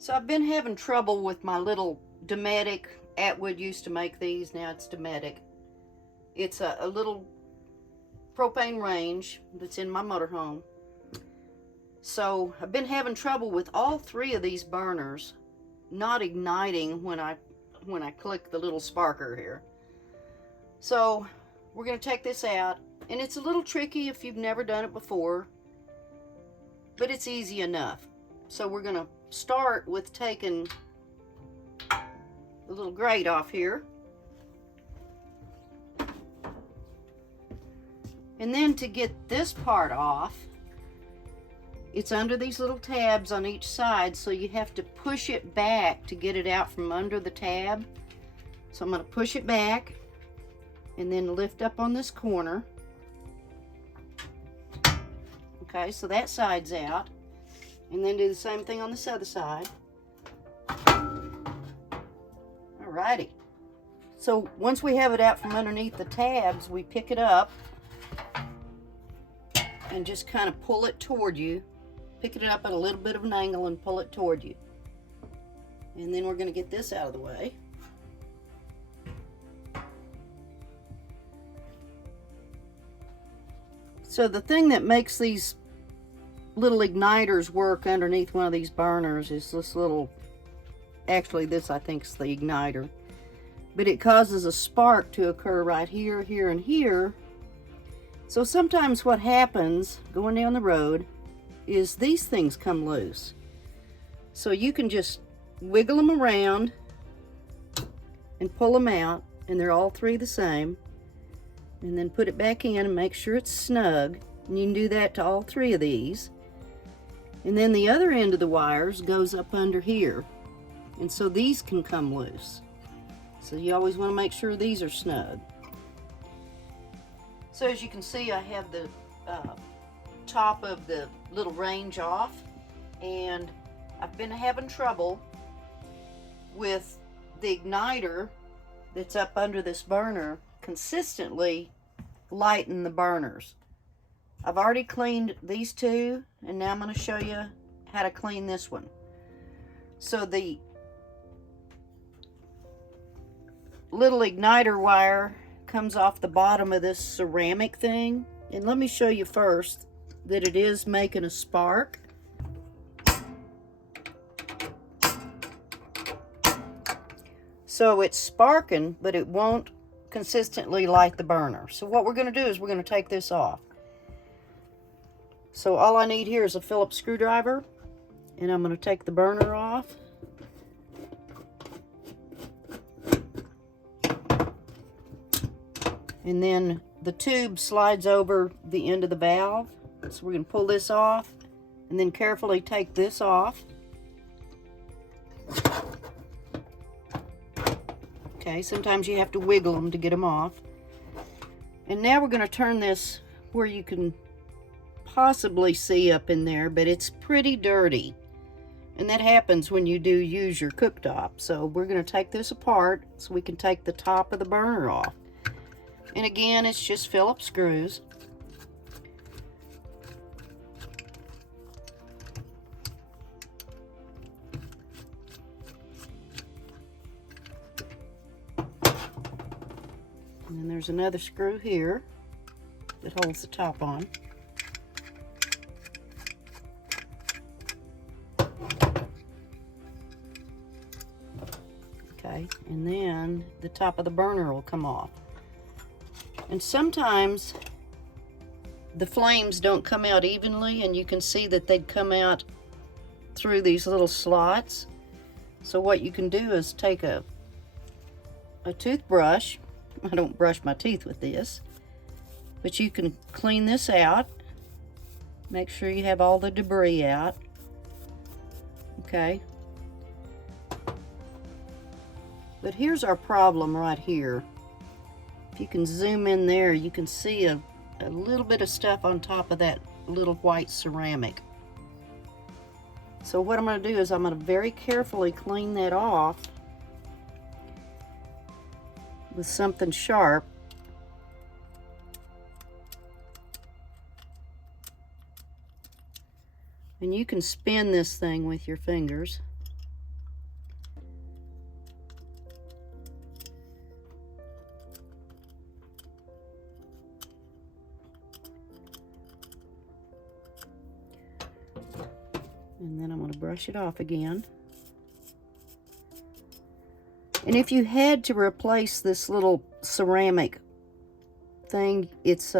So I've been having trouble with my little Dometic. Atwood used to make these, now it's Dometic. It's a little propane range that's in my motorhome. So I've been having trouble with all three of these burners not igniting when I click the little sparker here. So we're going to take this out, and it's a little tricky if you've never done it before, but it's easy enough. So we're going to start with taking the little grate off here. And then to get this part off, it's under these little tabs on each side, so you have to push it back to get it out from under the tab. So I'm going to push it back and then lift up on this corner. Okay, so that side's out. And then do the same thing on this other side. Alrighty. So once we have it out from underneath the tabs, we pick it up and just kind of pull it toward you. Pick it up at a little bit of an angle and pull it toward you. And then we're going to get this out of the way. So the thing that makes these little igniters work underneath one of these burners is this little, actually this I think is the igniter, but it causes a spark to occur right here, here, and here. So sometimes what happens going down the road is these things come loose. So you can just wiggle them around and pull them out, and they're all three the same, and then put it back in and make sure it's snug. And you can do that to all three of these. And then the other end of the wires goes up under here, and so these can come loose. So you always want to make sure these are snug. So as you can see, I have the top of the little range off, and I've been having trouble with the igniter that's up under this burner consistently lighting the burners. I've already cleaned these two, and now I'm going to show you how to clean this one. So the little igniter wire comes off the bottom of this ceramic thing, and let me show you first that it is making a spark. So it's sparking, but it won't consistently light the burner. So what we're going to do is we're going to take this off. So all I need here is a Phillips screwdriver, and I'm going to take the burner off. And then the tube slides over the end of the valve. So we're going to pull this off and then carefully take this off. Okay, sometimes you have to wiggle them to get them off. And now we're going to turn this where you can possibly see up in there, but it's pretty dirty. And that happens when you do use your cooktop. So we're going to take this apart so we can take the top of the burner off. And again, it's just Phillips screws. And then there's another screw here that holds the top on. Okay, and then the top of the burner will come off. And sometimes the flames don't come out evenly, and you can see that they'd come out through these little slots. So what you can do is take a toothbrush. I don't brush my teeth with this, but you can clean this out. Make sure you have all the debris out. Okay. But here's our problem right here. If you can zoom in there, you can see a little bit of stuff on top of that little white ceramic. So what I'm going to do is I'm going to very carefully clean that off with something sharp. And you can spin this thing with your fingers. And then I'm going to brush it off again. And if you had to replace this little ceramic thing, it's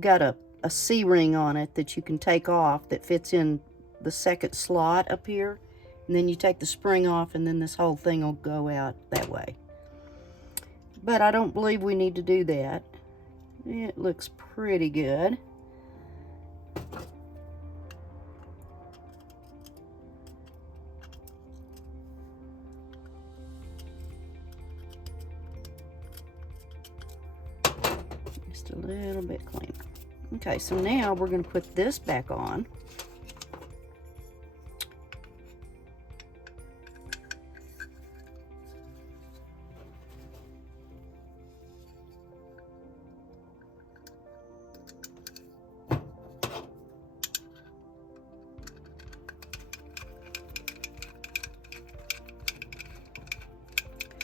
got a C-ring on it that you can take off that fits in the second slot up here. And then you take the spring off and then this whole thing will go out that way. But I don't believe we need to do that. It looks pretty good. Just a little bit cleaner. Okay, so now we're going to put this back on.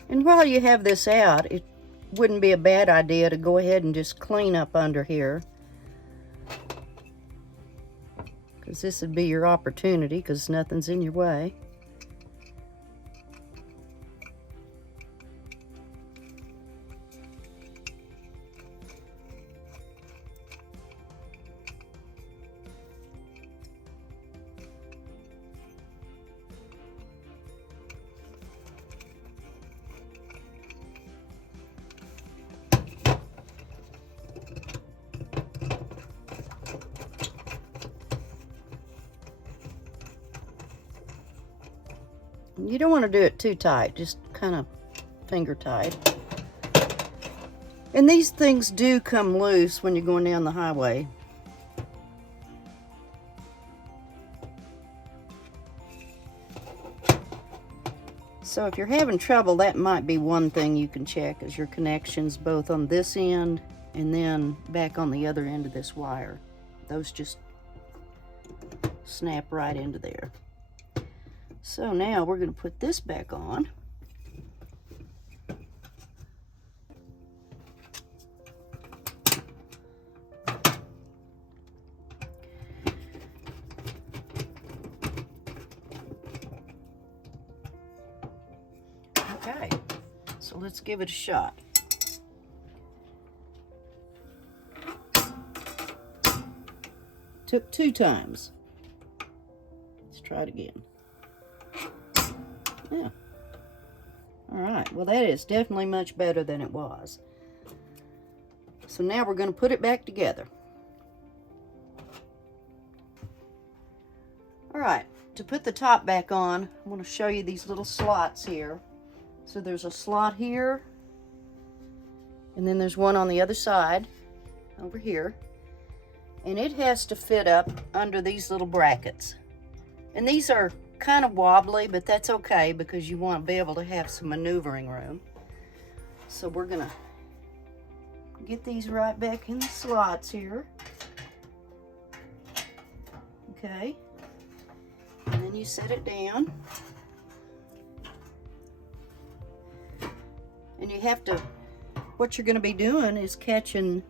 And while you have this out, it wouldn't be a bad idea to go ahead and just clean up under here. Because this would be your opportunity, because nothing's in your way. You don't want to do it too tight, just kind of finger tight. And these things do come loose when you're going down the highway. So if you're having trouble, that might be one thing you can check, is your connections both on this end and then back on the other end of this wire. Those just snap right into there. So now we're going to put this back on. Okay, so let's give it a shot. Took 2 times. Let's try it again. Yeah. All right, well that is definitely much better than it was. So now we're going to put it back together. All right, to put the top back on, I want to show you these little slots here. So there's a slot here, and then there's one on the other side, over here. And it has to fit up under these little brackets. And these are kind of wobbly, but that's okay because you want to be able to have some maneuvering room. So we're gonna get these right back in the slots here. Okay, and then you set it down, and you have to, what you're going to be doing is catching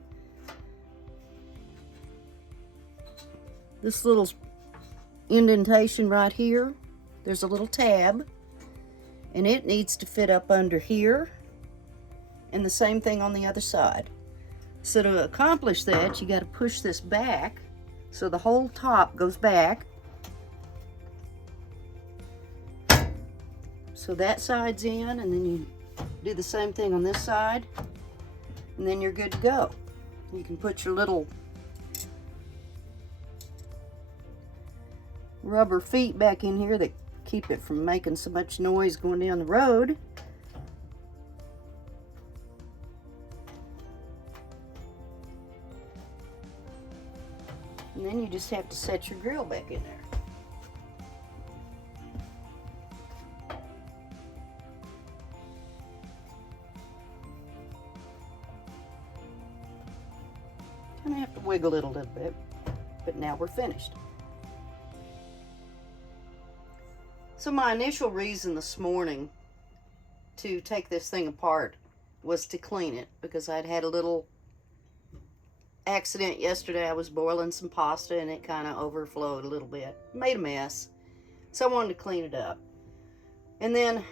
this little indentation right here. There's a little tab, and it needs to fit up under here, and the same thing on the other side. So to accomplish that, you got to push this back so the whole top goes back. So that side's in, and then you do the same thing on this side, and then you're good to go. You can put your little rubber feet back in here that keep it from making so much noise going down the road. And then you just have to set your grill back in there. Kind of have to wiggle it a little bit, but now we're finished. So my initial reason this morning to take this thing apart was to clean it, because I'd had a little accident yesterday. I was boiling some pasta and it kind of overflowed a little bit. Made a mess. So I wanted to clean it up. And then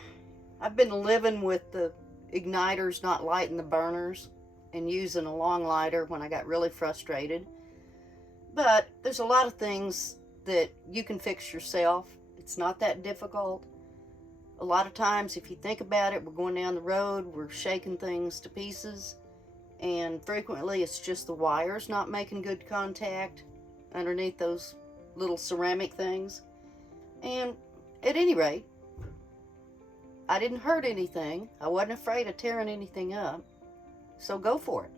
I've been living with the igniters not lighting the burners and using a long lighter when I got really frustrated. But there's a lot of things that you can fix yourself. It's not that difficult. A lot of times, if you think about it, we're going down the road, we're shaking things to pieces, and frequently it's just the wires not making good contact underneath those little ceramic things. And at any rate, I didn't hurt anything. I wasn't afraid of tearing anything up. So go for it.